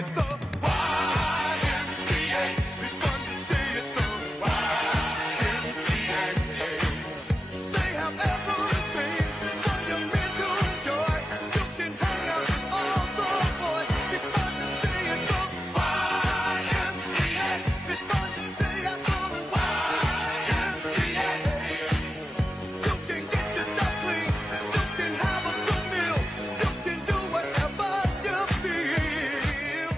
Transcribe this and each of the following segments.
at the YMCA. It's fun to stay at the YMCA. They have everything for your men to enjoy. You can hang out with all the boys. It's fun to stay at the YMCA. It's fun to stay at the YMCA. You can get yourself clean. You can have a good meal. You can do whatever you feel.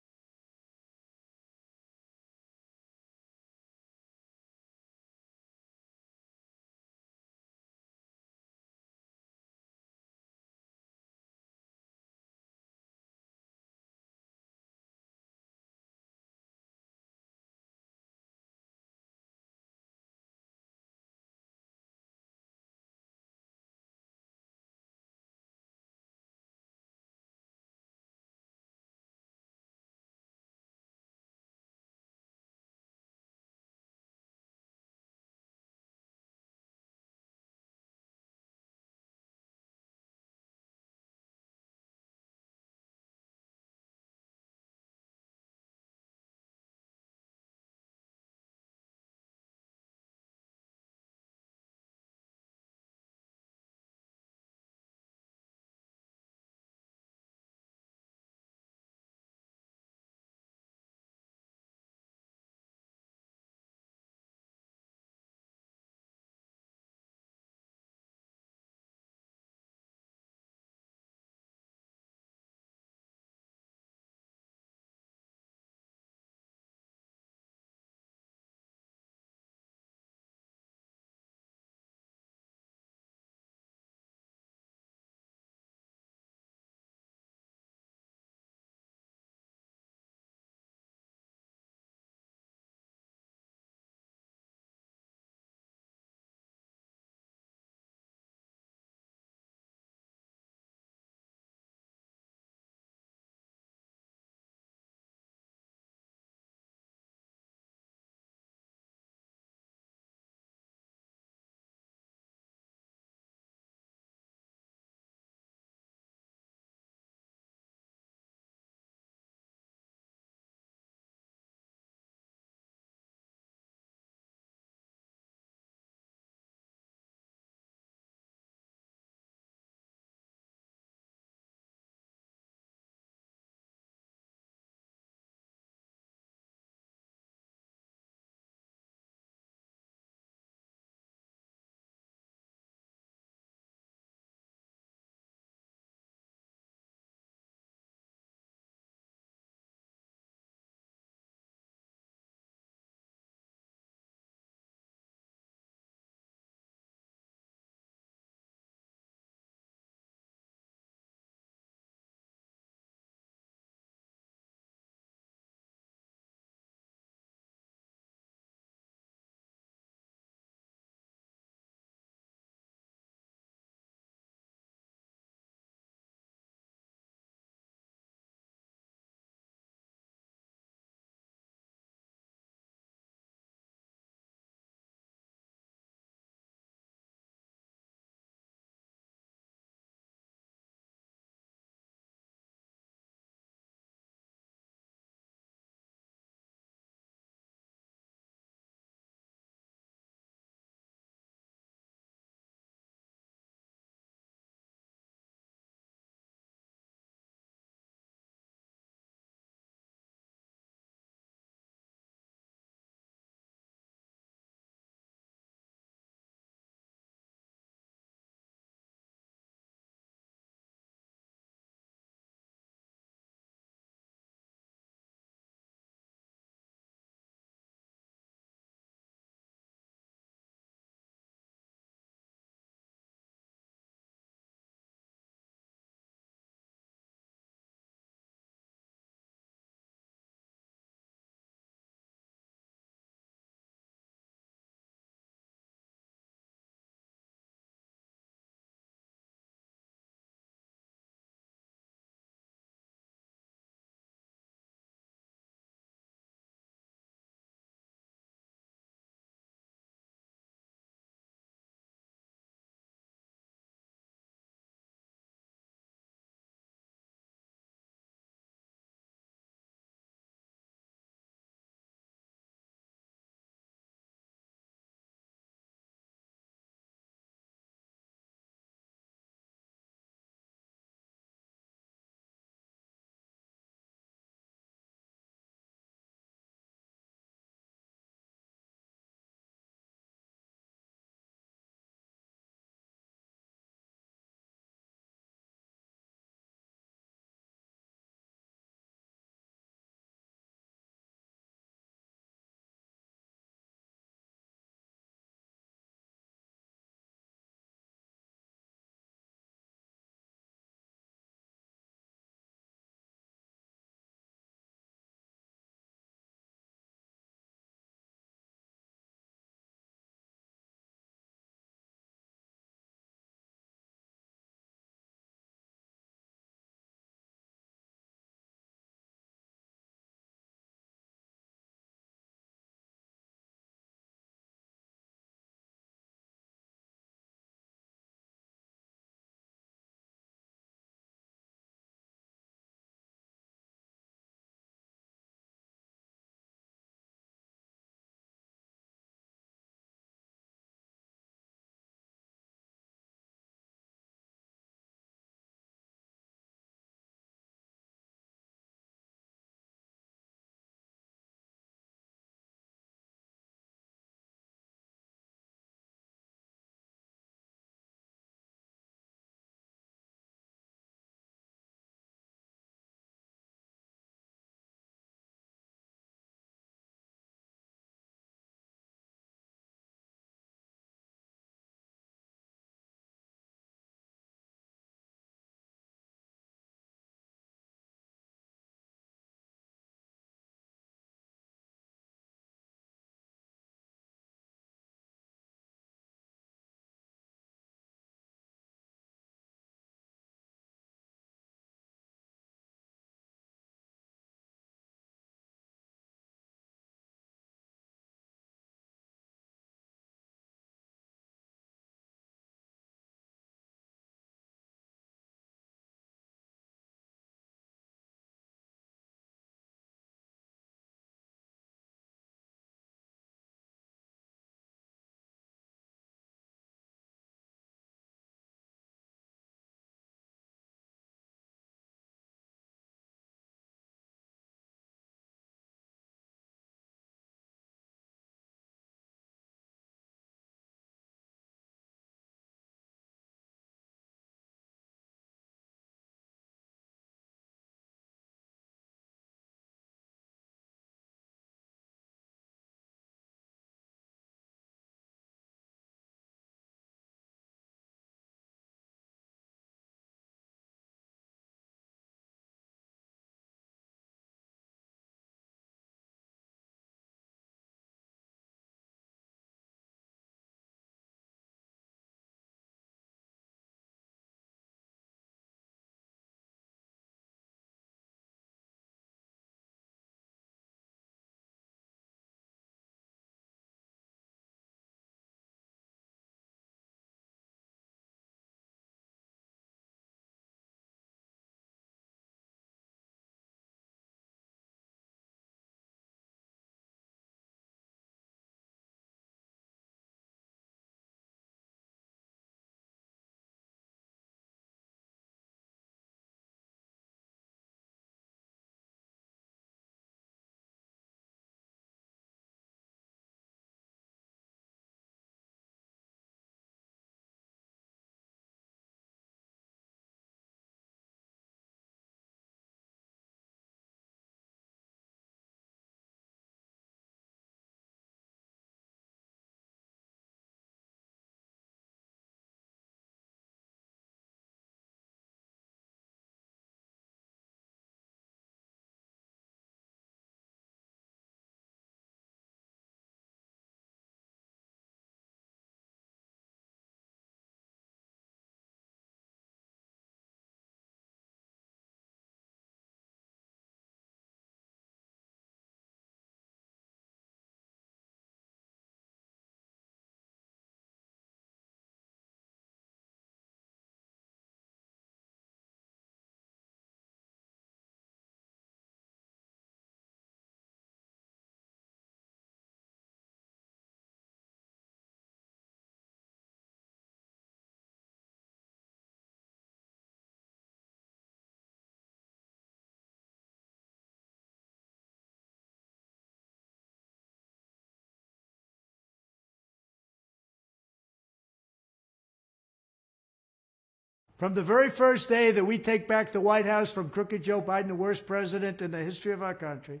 From the very first day that we take back the White House from crooked Joe Biden, the worst president in the history of our country,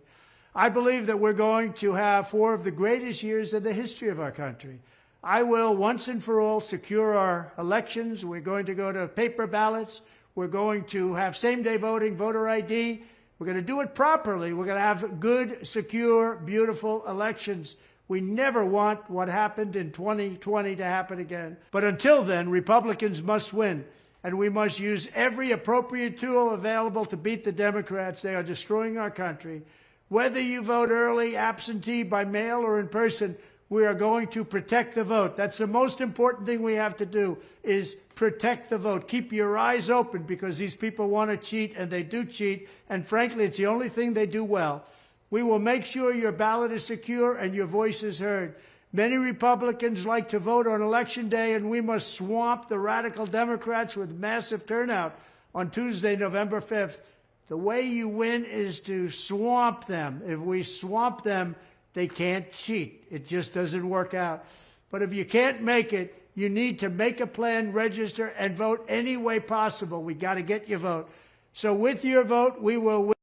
I believe that we're going to have 4 of the greatest years in the history of our country. I will, once and for all, secure our elections. We're going to go to paper ballots. We're going to have same-day voting, voter ID. We're going to do it properly. We're going to have good, secure, beautiful elections. We never want what happened in 2020 to happen again. But until then, Republicans must win, and we must use every appropriate tool available to beat the Democrats. They are destroying our country. Whether you vote early, absentee, by mail, or in person, we are going to protect the vote. That's the most important thing we have to do, is protect the vote. Keep your eyes open, because these people want to cheat, and they do cheat, and frankly, it's the only thing they do well. We will make sure your ballot is secure and your voice is heard. Many Republicans like to vote on Election Day, and we must swamp the radical Democrats with massive turnout on Tuesday, November 5th. The way you win is to swamp them. If we swamp them, they can't cheat. It just doesn't work out. But if you can't make it, you need to make a plan, register, and vote any way possible. We got to get your vote. So with your vote, we will win.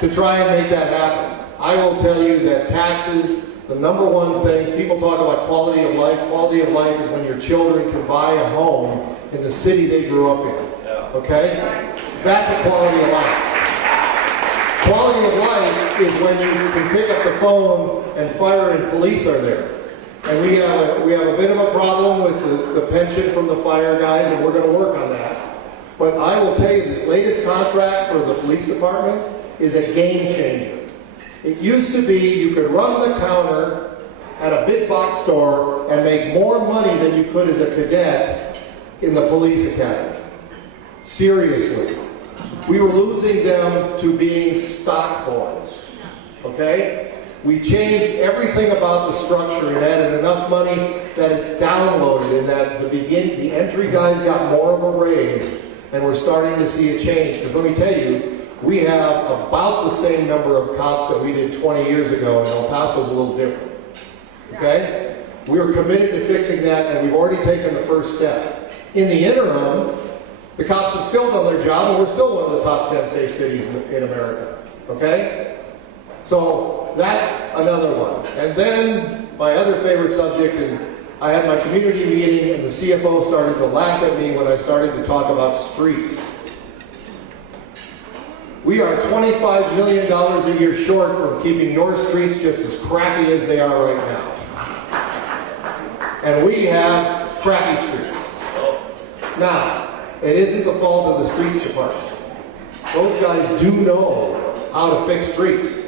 to try and make that happen. I will tell you that taxes, the number one thing, people talk about quality of life. Quality of life is when your children can buy a home in the city they grew up in. Okay? That's a quality of life. Quality of life is when you can pick up the phone and fire and police are there. And we have a bit of a problem with the pension from the fire guys, and we're going to work on that. But I will tell you, this latest contract for the police department is a game changer. It used to be you could run the counter at a big box store and make more money than you could as a cadet in the police academy. Seriously. We were losing them to being stock boys. Okay? We changed everything about the structure and added enough money that it's downloaded, and that the entry guys got more of a raise, and we're starting to see a change. Because let me tell you, we have about the same number of cops that we did 20 years ago, and El Paso's a little different. Okay? We are committed to fixing that, and we've already taken the first step. In the interim, the cops have still done their job, and we're still one of the top 10 safe cities in America. Okay? So that's another one. And then my other favorite subject, and I had my community meeting, and the CFO started to laugh at me when I started to talk about streets. We are $25 million a year short from keeping your streets just as crappy as they are right now. And we have crappy streets. Now, it isn't the fault of the streets department. Those guys do know how to fix streets.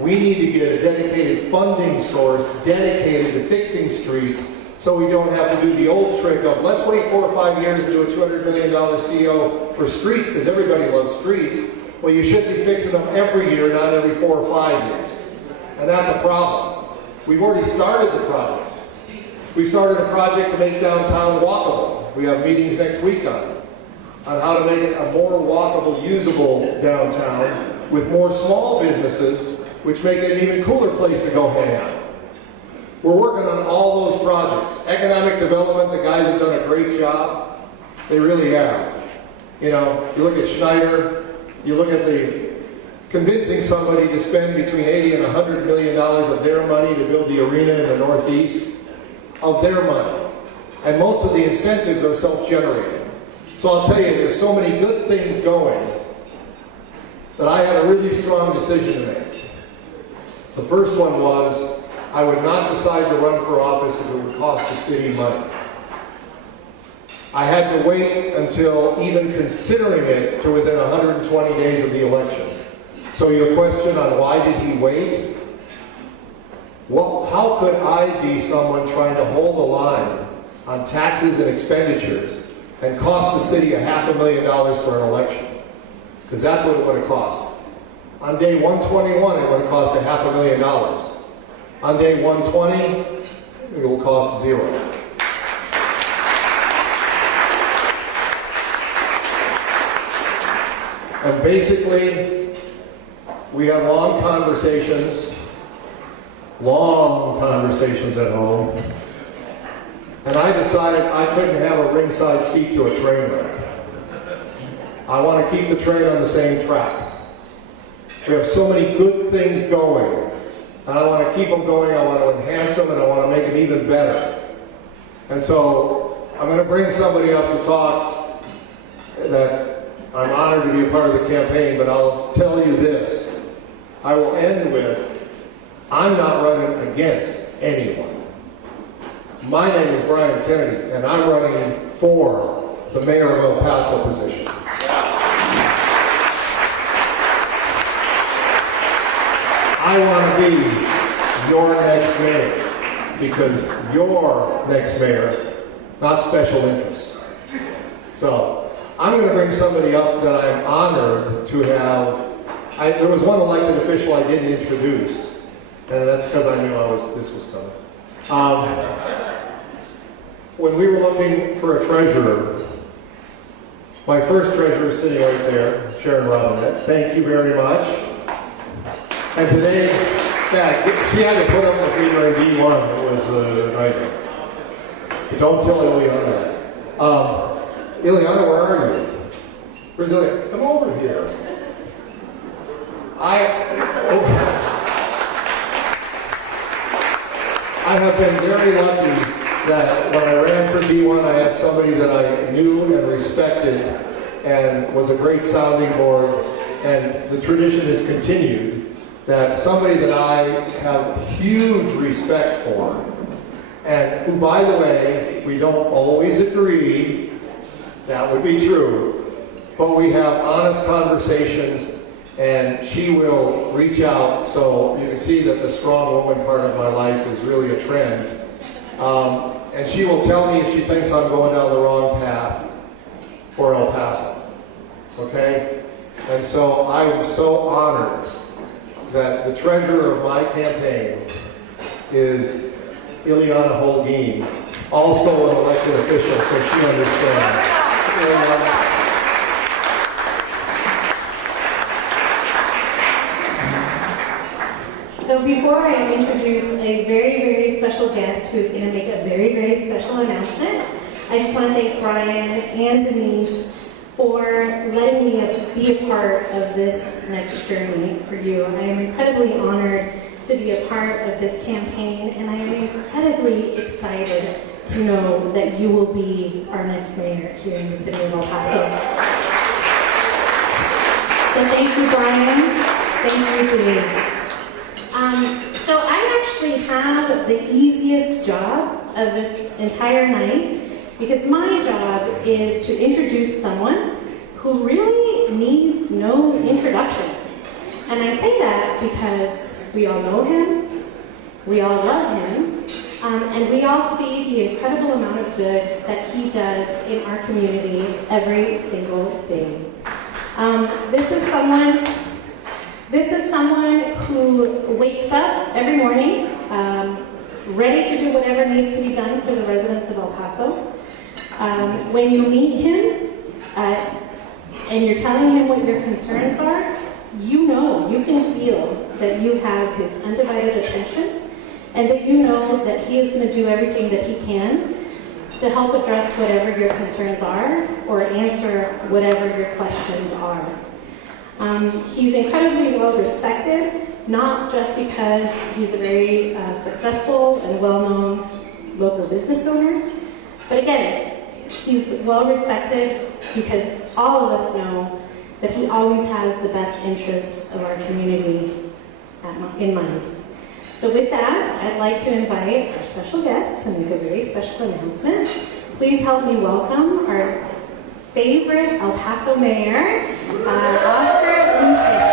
We need to get a dedicated funding source dedicated to fixing streets, so we don't have to do the old trick of let's wait 4 or 5 years to do a $200 million CO for streets because everybody loves streets. Well, you should be fixing them every year, not every 4 or 5 years. And that's a problem. We've already started the project. We've started a project to make downtown walkable. We have meetings next week on how to make it a more walkable, usable downtown with more small businesses, which make it an even cooler place to go hang out. We're working on all those projects. Economic development, the guys have done a great job. They really have. You know, you look at Schneider, you look at the convincing somebody to spend between $80 and $100 million of their money to build the arena in the Northeast, of their money. And most of the incentives are self-generated. So I'll tell you, there's so many good things going that I had a really strong decision to make. The first one was, I would not decide to run for office if it would cost the city money. I had to wait until even considering it to within 120 days of the election. So your question on why did he wait? Well, how could I be someone trying to hold the line on taxes and expenditures and cost the city $500,000 for an election? Because that's what it would have cost. On day 121, it would have cost $500,000. On day 120, it will cost $0. And basically, we had long conversations at home, and I decided I couldn't have a ringside seat to a train wreck. I want to keep the train on the same track. We have so many good things going, and I want to keep them going, I want to enhance them, and I want to make them even better. And so I'm going to bring somebody up to talk that I'm honored to be a part of the campaign, but I'll tell you this. I will end with, I'm not running against anyone. My name is Brian Kennedy, and I'm running for the mayor of El Paso position. I want to be your next mayor, because you're next mayor, not special interests. So I'm going to bring somebody up that I'm honored to have. There was one elected official I didn't introduce, and that's because I knew this was coming. When we were looking for a treasurer, my first treasurer is sitting right there, Sharon Robinette. Thank you very much. And today, yeah, she had to put up with me during D1. It was a nightmare. But don't tell Ileana that. Ileana, where are you? Where's Ileana? Come over here. I have been very lucky that when I ran for D1, I had somebody that I knew and respected and was a great sounding board, and the tradition has continued, that somebody that I have huge respect for, and who, by the way, we don't always agree, that would be true, but we have honest conversations, and she will reach out, so you can see that the strong woman part of my life is really a trend. And she will tell me if she thinks I'm going down the wrong path for El Paso. Okay? And so I am so honored that the treasurer of my campaign is Ileana Holguin, also an elected official, so she understands. So before I introduce a very, very special guest who's going to make a very, very special announcement, I just want to thank Brian and Denise for letting me be a part of this next journey for you. I am incredibly honored to be a part of this campaign, and I am incredibly excited to know that you will be our next mayor here in the city of El Paso. So thank you, Brian. Thank you, Denise. So I actually have the easiest job of this entire night, because my job is to introduce someone who really needs no introduction. And I say that because we all know him, we all love him, and we all see the incredible amount of good that he does in our community every single day. This is someone who wakes up every morning ready to do whatever needs to be done for the residents of El Paso. When you meet him and you're telling him what your concerns are, you can feel that you have his undivided attention, and that you know that he is going to do everything that he can to help address whatever your concerns are or answer whatever your questions are. He's incredibly well respected, not just because he's a very successful and well-known local business owner, but again, he's well respected because all of us know that he always has the best interests of our community in mind. So with that, I'd like to invite our special guest to make a very special announcement. Please help me welcome our favorite El Paso mayor, Oscar Leeser.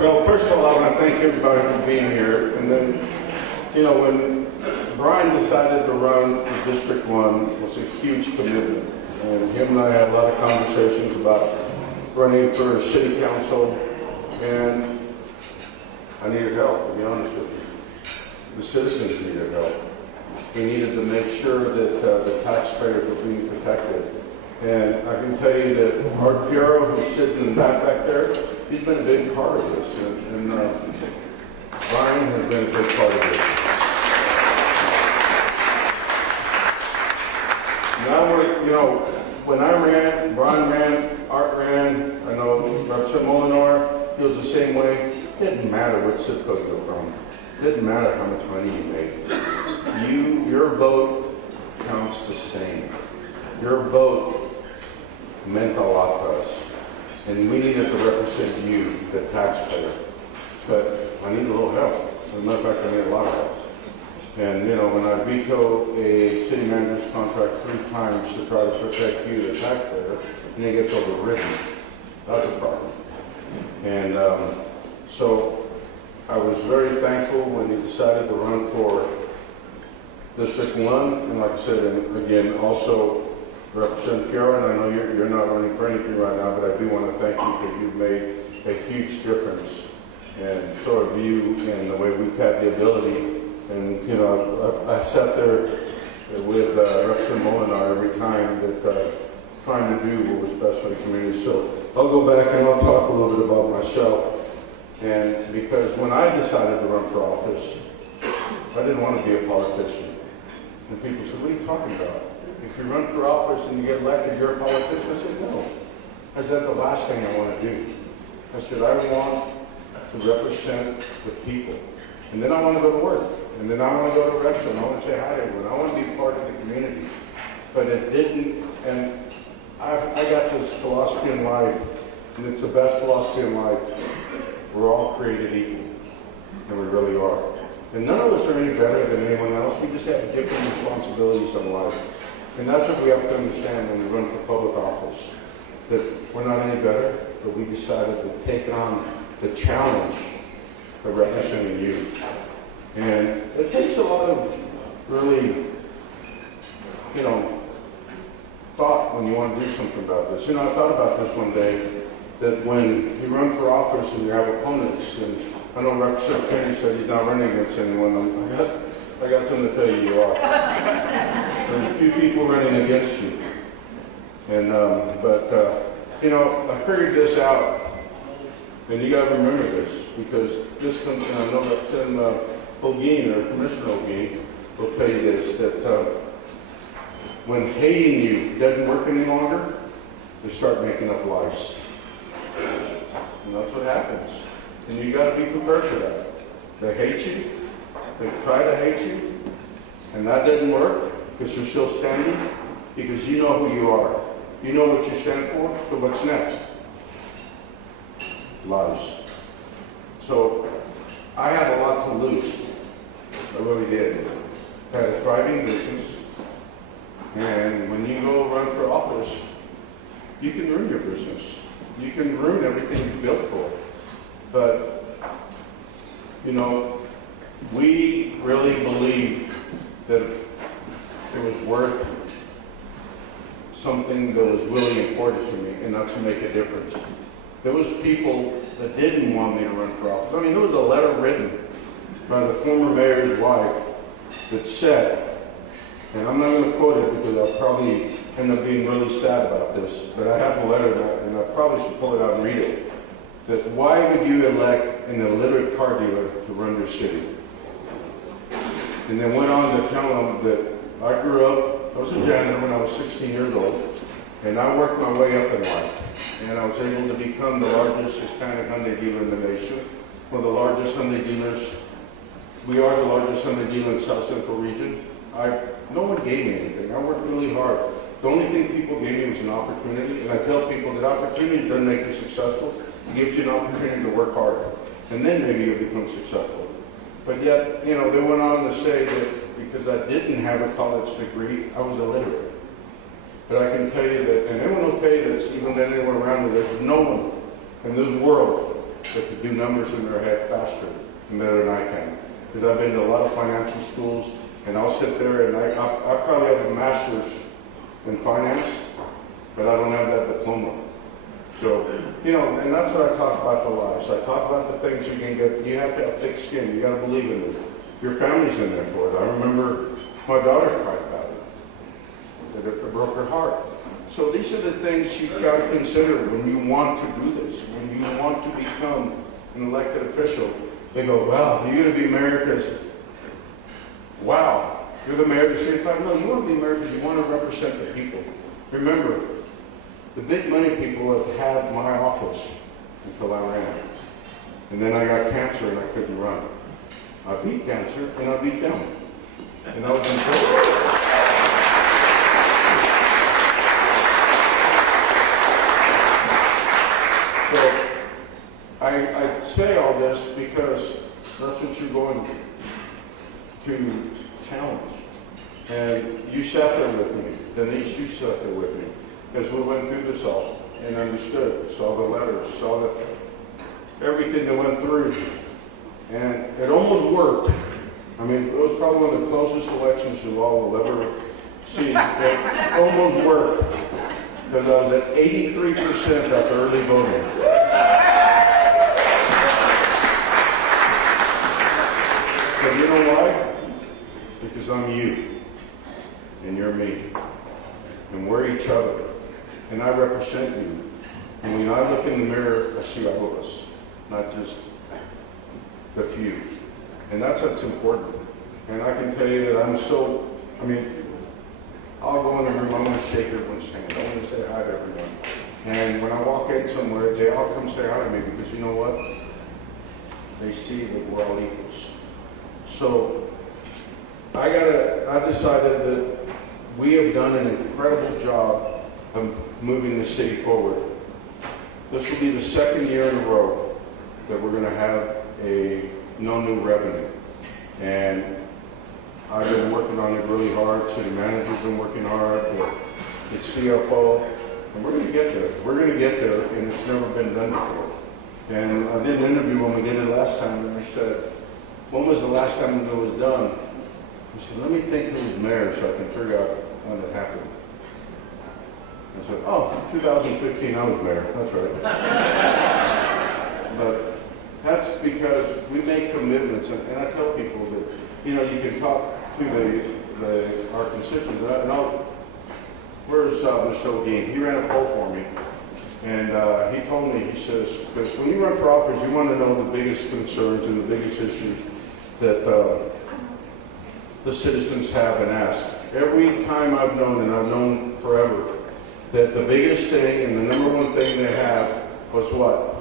Well, first of all, I want to thank everybody for being here. And then, when Brian decided to run for District 1, it was a huge commitment. And him and I had a lot of conversations about running for city council. And I needed help, to be honest with you. The citizens needed help. We needed to make sure that the taxpayers were being protected. And I can tell you that Art Fierro, who's sitting in the back there, he's been a big part of this. And Brian has been a big part of this. Now when I ran, Brian ran, Art ran, I know Representative Molinor feels the same way. It didn't matter what zip code you're from. It didn't matter how much money you made. Your vote counts the same. Your vote meant a lot to us. And we needed to represent you, the taxpayer. But I need a little help. As a matter of fact, I need a lot of help. And when I veto a city manager's contract 3 times to try to protect you, the taxpayer, and it gets overridden, that's a problem. And so I was very thankful when he decided to run for District 1, and like I said, and again, also Representative Fierro, and I know you're not running for anything right now, but I do want to thank you because you've made a huge difference, and so have you in the way we've had the ability. And I sat there with Representative Molinar every time that trying to do what was best for the community. So I'll go back and I'll talk a little bit about myself. And because when I decided to run for office, I didn't want to be a politician. And people said, what are you talking about? If you run for office and you get elected, you're a politician? I said, no. I said, that's the last thing I want to do. I said, I want to represent the people. And then I want to go to work. And then I want to go to a restaurant. I want to say hi to everyone. I want to be part of the community. But it didn't, and I got this philosophy in life, and it's the best philosophy in life. We're all created equal, and we really are. And none of us are any better than anyone else. We just have different responsibilities in life. And that's what we have to understand when we run for public office, that we're not any better, but we decided to take on the challenge of representing you. And it takes a lot of really, thought when you want to do something about this. I thought about this one day, that when you run for office and you have opponents, and I know Representative Kennedy said he's not running against anyone. I got something to tell you, you are. There's a few people running against you. And, I figured this out, and you got to remember this, because this comes, and I know Representative Holguin, or Commissioner Holguin, will tell you this, that when hating you doesn't work any longer, they start making up lies. And that's what happens. And you got to be prepared for that. They hate you. They try to hate you. And that doesn't work because you're still standing, because you know who you are. You know what you stand for. So what's next? Lies. So I had a lot to lose. I really did. I had a thriving business. And when you go run for office, you can ruin your business. You can ruin everything you built for. But, we really believed that it was worth something that was really important to me, and that's to make a difference. There was people that didn't want me to run for office. There was a letter written by the former mayor's wife that said, and I'm not going to quote it because I'll probably end up being really sad about this, but I have the letter, and I probably should pull it out and read it, that why would you elect an illiterate car dealer to run your city? And then went on to tell them that I grew up, I was a janitor when I was 16 years old, and I worked my way up in life. And I was able to become the largest Hispanic Hyundai dealer in the nation, one of the largest Hyundai dealers. We are the largest Hyundai dealer in the South Central region. No one gave me anything. I worked really hard. The only thing people gave me was an opportunity, and I tell people that opportunities don't make you successful. It gives you an opportunity to work hard, and then maybe you'll become successful. But yet, they went on to say that because I didn't have a college degree, I was illiterate. But I can tell you that, and anyone will tell you this, even anywhere around me, there's no one in this world that could do numbers in their head faster and better than I can. Because I've been to a lot of financial schools, and I'll sit there and I probably have a master's in finance, but I don't have that diploma. So, and that's what I talk about, the lies. I talk about the things you can get. You have to have thick skin. You got to believe in it. Your family's in there for it. I remember my daughter cried about it. It broke her heart. So these are the things you've got to consider when you want to do this, when you want to become an elected official. They go, well, you're going to be mayor because, wow, you're the mayor of the city. No, you want to be mayor because you want to represent the people. Remember, the big money people have had my office until I ran. And then I got cancer and I couldn't run. I beat cancer and I beat them. And I was in court. So I say all this because that's what you're going to challenge. And you sat there with me. Denise, you sat there with me. As we went through this all and understood, saw the letters, saw everything that went through. And it almost worked. I mean, it was probably one of the closest elections you all will ever see. It almost worked. Because I was at 83% after early voting. But you know why? Because I'm you. and you're me. And we're each other. And I represent you. And when I look in the mirror, I see all of us, not just the few. And that's what's important. And I can tell you that I'll go in a room, I'm going to shake everyone's hand. I want to say hi to everyone. And when I walk in somewhere, they all come say hi to me because you know what? They see that we're all equals. So I decided that we have done an incredible job of moving the city forward. This will be the second year in a row that we're going to have no new revenue. And I've been working on it really hard. City manager's been working hard. The CFO, and we're going to get there. We're going to get there, and it's never been done before. And I did an interview when we did it last time, and I said, when was the last time it was done? He said, let me think who was mayor so I can figure out when it happened. I said, 2015, I was mayor. That's right. But that's because we make commitments, and I tell people that, you can talk to our constituents. Where's Mr. O'Gean? He ran a poll for me, and he told me, he says, because when you run for office, you want to know the biggest concerns and the biggest issues that the citizens have and ask. Every time I've known, and I've known forever, that the biggest thing and the number one thing they have was what?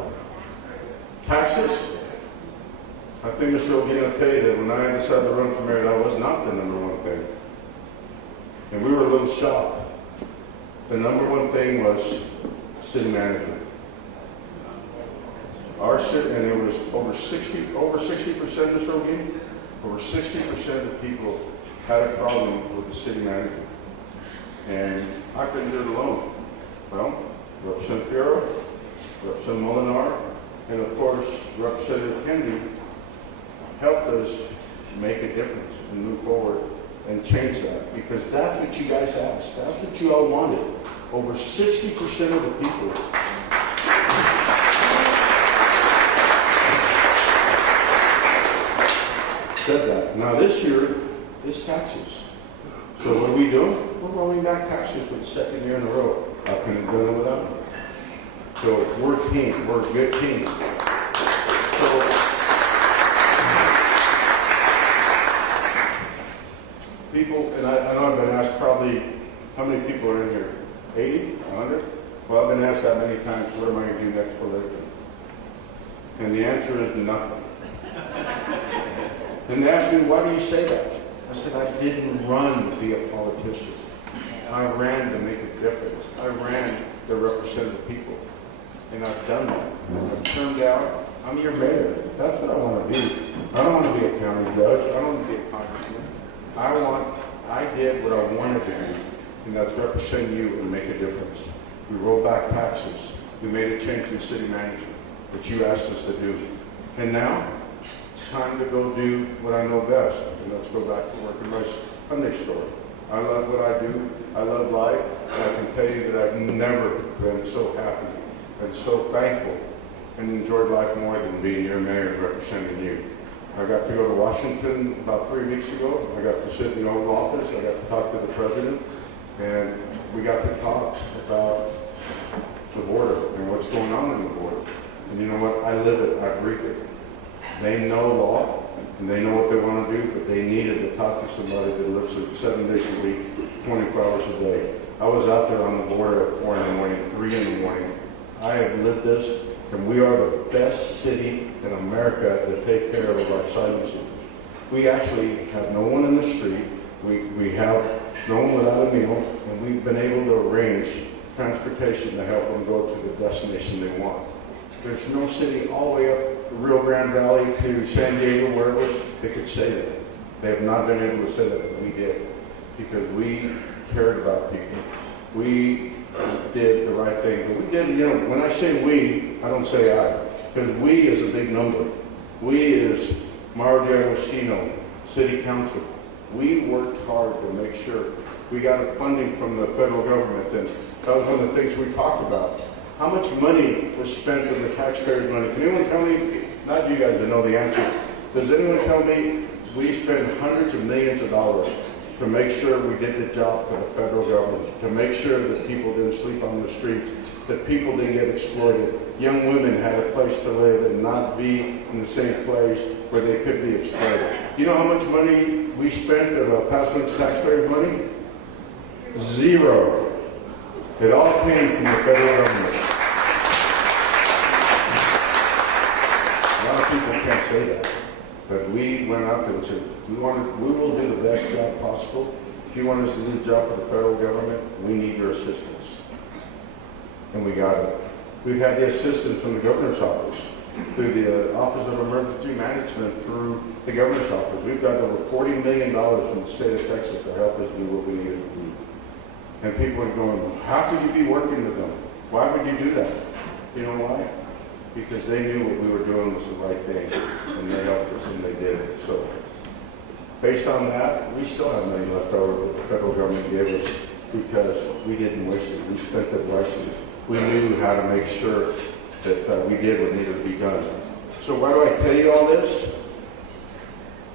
Taxes. I think Mr. O'Gean will tell you that when I decided to run for mayor, that was not the number one thing. And we were a little shocked. The number one thing was city management. Our city, and it was over 60%, Mr. O'Gean, over 60% of people had a problem with the city manager. And I couldn't do it alone. Well, Representative Fierro, Representative Molinar, and of course, Representative Kennedy helped us make a difference and move forward and change that, because that's what you guys asked. That's what you all wanted. Over 60% of the people said that. Now this year, it's taxes. So what are we doing? We're rolling back taxes for the second year in a row. I couldn't have done it without them. So we're a team. We're a good team. So people, and I know I've been asked probably, how many people are in here? 80? 100? Well, I've been asked that many times, what am I going to do next politically? And the answer is nothing. And they asked me, why do you say that? I said, I didn't run to be a politician. I ran to make a difference. I ran to represent the people. And I've done that. And I've turned out, I'm your mayor. That's what I want to be. I don't want to be a county judge. I don't want to be a congressman. I did what I wanted to do, and that's represent you and make a difference. We rolled back taxes. We made a change in city management, that you asked us to do. And now, it's time to go do what I know best, and let's go back to work in my Sunday store. I love what I do. I love life, and I can tell you that I've never been so happy and so thankful and enjoyed life more than being your mayor and representing you. I got to go to Washington about 3 weeks ago. I got to sit in the Oval Office. I got to talk to the president, and we got to talk about the border and what's going on in the border. And you know what? I live it. I breathe it. They know law, and they know what they want to do, but they needed to talk to somebody that lives it 7 days a week, 24 hours a day. I was out there on the border at 4 in the morning, 3 in the morning. I have lived this, and we are the best city in America to take care of our asylum seekers. We actually have no one in the street. We have no one without a meal, and we've been able to arrange transportation to help them go to the destination they want. There's no city all the way up the Rio Grande Valley to San Diego, wherever, they could say that. They have not been able to say that, but we did, because we cared about people. We did the right thing. But we did, when I say we, I don't say I, because we is a big number. We is Mario D'Agostino, City Council. We worked hard to make sure we got funding from the federal government, and that was one of the things we talked about. How much money was spent of the taxpayers' money? Can anyone tell me, not you guys that know the answer, does anyone tell me we spend hundreds of millions of dollars to make sure we did the job for the federal government, to make sure that people didn't sleep on the streets, that people didn't get exploited. Young women had a place to live and not be in the same place where they could be exploited. You know how much money we spent of Paso's taxpayers' money? Zero. It all came from the federal government. A lot of people can't say that, but we went out there and said, we will do the best job possible. If you want us to do the job for the federal government, we need your assistance. And we got it. We've had the assistance from the governor's office, through the Office of Emergency Management, through the governor's office. We've got over $40 million from the state of Texas to help us do what we needed to do. And people are going, how could you be working with them? Why would you do that? You know why? Because they knew what we were doing was the right thing, and they helped us, and they did it. So, based on that, we still have money left over that the federal government gave us because we didn't waste it. We spent it wisely. We knew how to make sure that we did what needed to be done. So why do I tell you all this?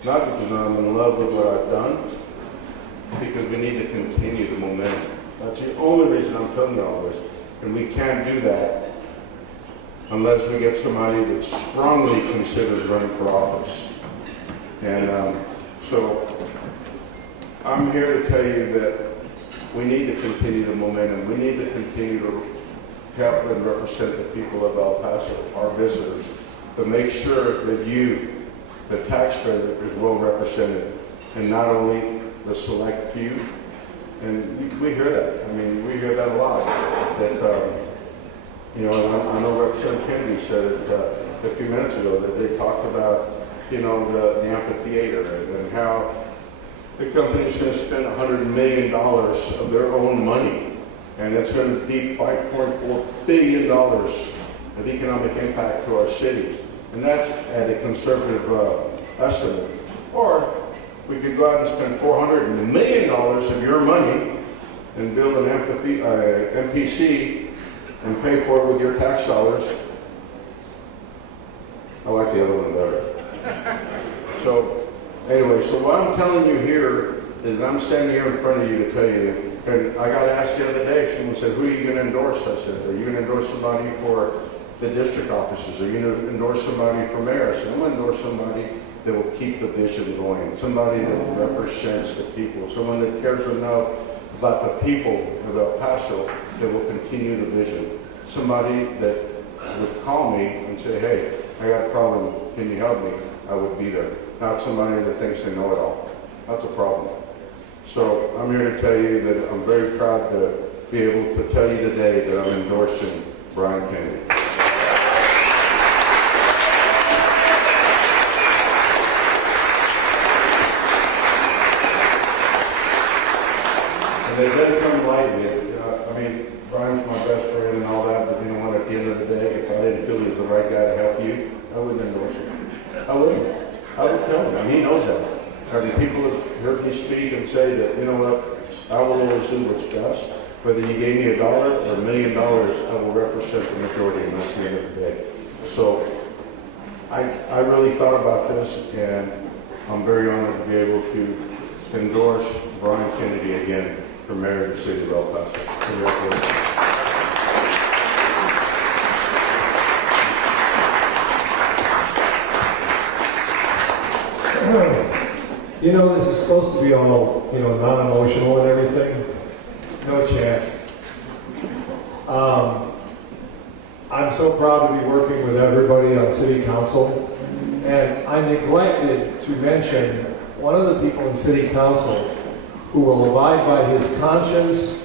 Not because I'm in love with what I've done, because we need to continue the momentum. That's the only reason I'm telling you all this. And we can't do that unless we get somebody that strongly considers running for office. And so I'm here to tell you that we need to continue the momentum. We need to continue to help and represent the people of El Paso, our visitors, to make sure that you, the taxpayer, is well represented, and not only the select few. And we hear that. I mean, we hear that a lot. That you know, I know Representative Kennedy said it a few minutes ago, that they talked about, you know, the amphitheater and how the company is going to spend $100 million of their own money, and it's going to be $5.4 billion of economic impact to our city. And that's at a conservative estimate. Or we could go out and spend $400 million of your money and build an MPC and pay for it with your tax dollars. I like the other one better. So anyway, so what I'm telling you here is I'm standing here in front of you to tell you, and I got asked the other day, someone said, who are you going to endorse? I said, are you going to endorse somebody for the district offices? Are you going to endorse somebody for mayor? I said, I'm going to endorse somebody that will keep the vision going, somebody that represents the people, someone that cares enough about the people of El Paso that will continue the vision, somebody that would call me and say, hey, I got a problem, can you help me? I would be there. Not somebody that thinks they know it all. That's a problem. So I'm here to tell you that I'm very proud to be able to tell you today that I'm endorsing Brian Kennedy. And it doesn't come lightly. I mean, Brian's my best friend and all that, but you know what, at the end of the day, if I didn't feel he was the right guy to help you, I wouldn't endorse him. I wouldn't. I would tell him, and he knows that. I mean, people have heard me speak and say that, you know what, I will always do what's best. Whether you gave me $1 or $1 million, I will represent the majority, and that's the end of the day. So I really thought about this, and I'm very honored to be able to endorse Brian Kennedy again for mayor of the city of El Paso. Congratulations. You know, this is supposed to be all, you know, non-emotional and everything. No chance. I'm so proud to be working with everybody on city council. And I neglected to mention one of the people in city council who will abide by his conscience,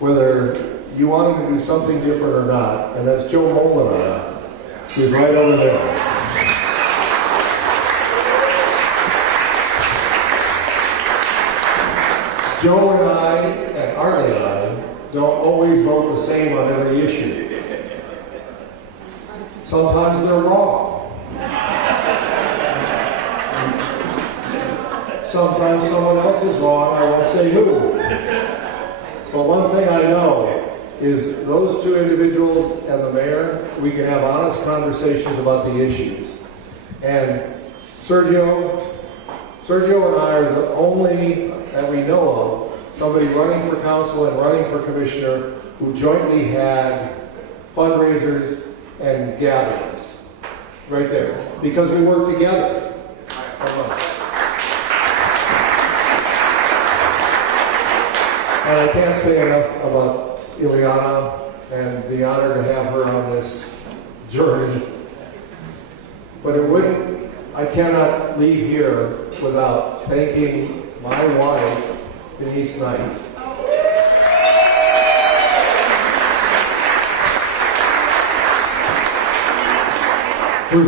whether you want him to do something different or not, and that's Joe Molinar, who's right over there. Joe and I, and Arlie and I, don't always vote the same on every issue. Sometimes they're wrong. Sometimes someone else is wrong, I won't say who. But one thing I know is those two individuals and the mayor, we can have honest conversations about the issues. And Sergio and I are the only that we know of, somebody running for council and running for commissioner who jointly had fundraisers and gatherings. Right there. Because we work together. And I can't say enough about Ileana and the honor to have her on this journey. But I cannot leave here without thanking my wife, Denise Knight. Who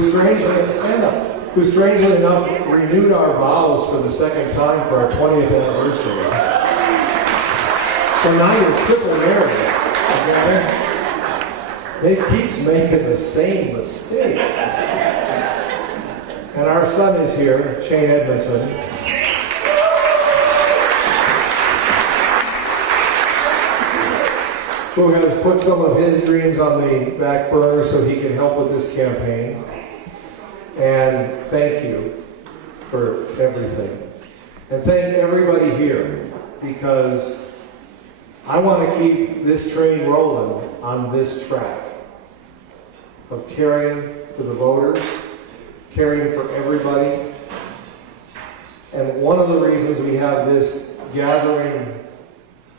strangely enough renewed our vows for the second time for our 20th anniversary. So now you're triple married, okay? They keeps making the same mistakes. And our son is here, Shane Edmondson. Who has put some of his dreams on the back burner so he can help with this campaign. And thank you for everything. And thank everybody here, because I want to keep this train rolling on this track of caring for the voters, caring for everybody. And one of the reasons we have this gathering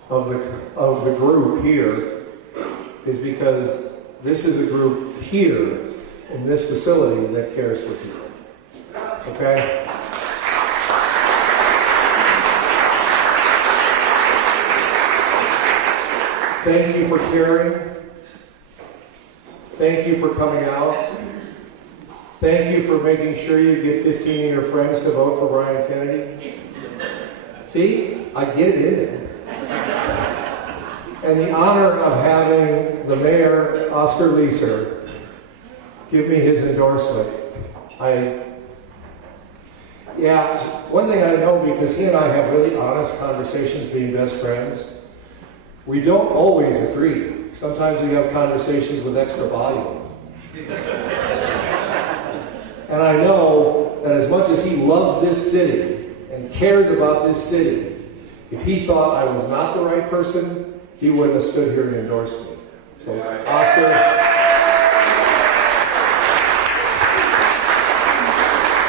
of the group here is because this is a group here in this facility that cares for people. Okay? Thank you for caring. Thank you for coming out. Thank you for making sure you get 15 of your friends to vote for Brian Kennedy. See? I get it in there. And the honor of having the mayor, Oscar Leeser, give me his endorsement. One thing I know, because he and I have really honest conversations being best friends, we don't always agree. Sometimes we have conversations with extra volume. And I know that as much as he loves this city and cares about this city, if he thought I was not the right person, he wouldn't have stood here and endorsed me. So, Oscar.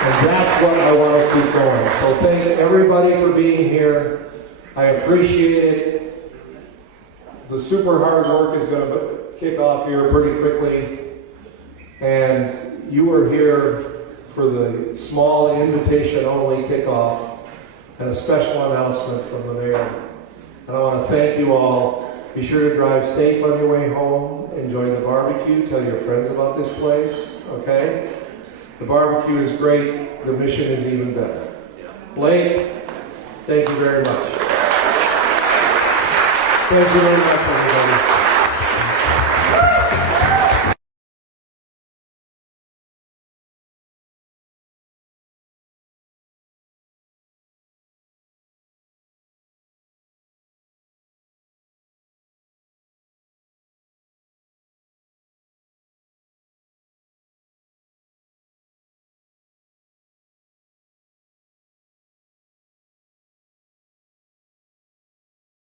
And that's what I want to keep going. So thank everybody for being here. I appreciate it. The super hard work is going to kick off here pretty quickly. And you are here for the small invitation-only kickoff and a special announcement from the mayor. And I want to thank you all. Be sure to drive safe on your way home. Enjoy the barbecue. Tell your friends about this place, okay? The barbecue is great. The mission is even better. Blake, thank you very much. Thank you very much.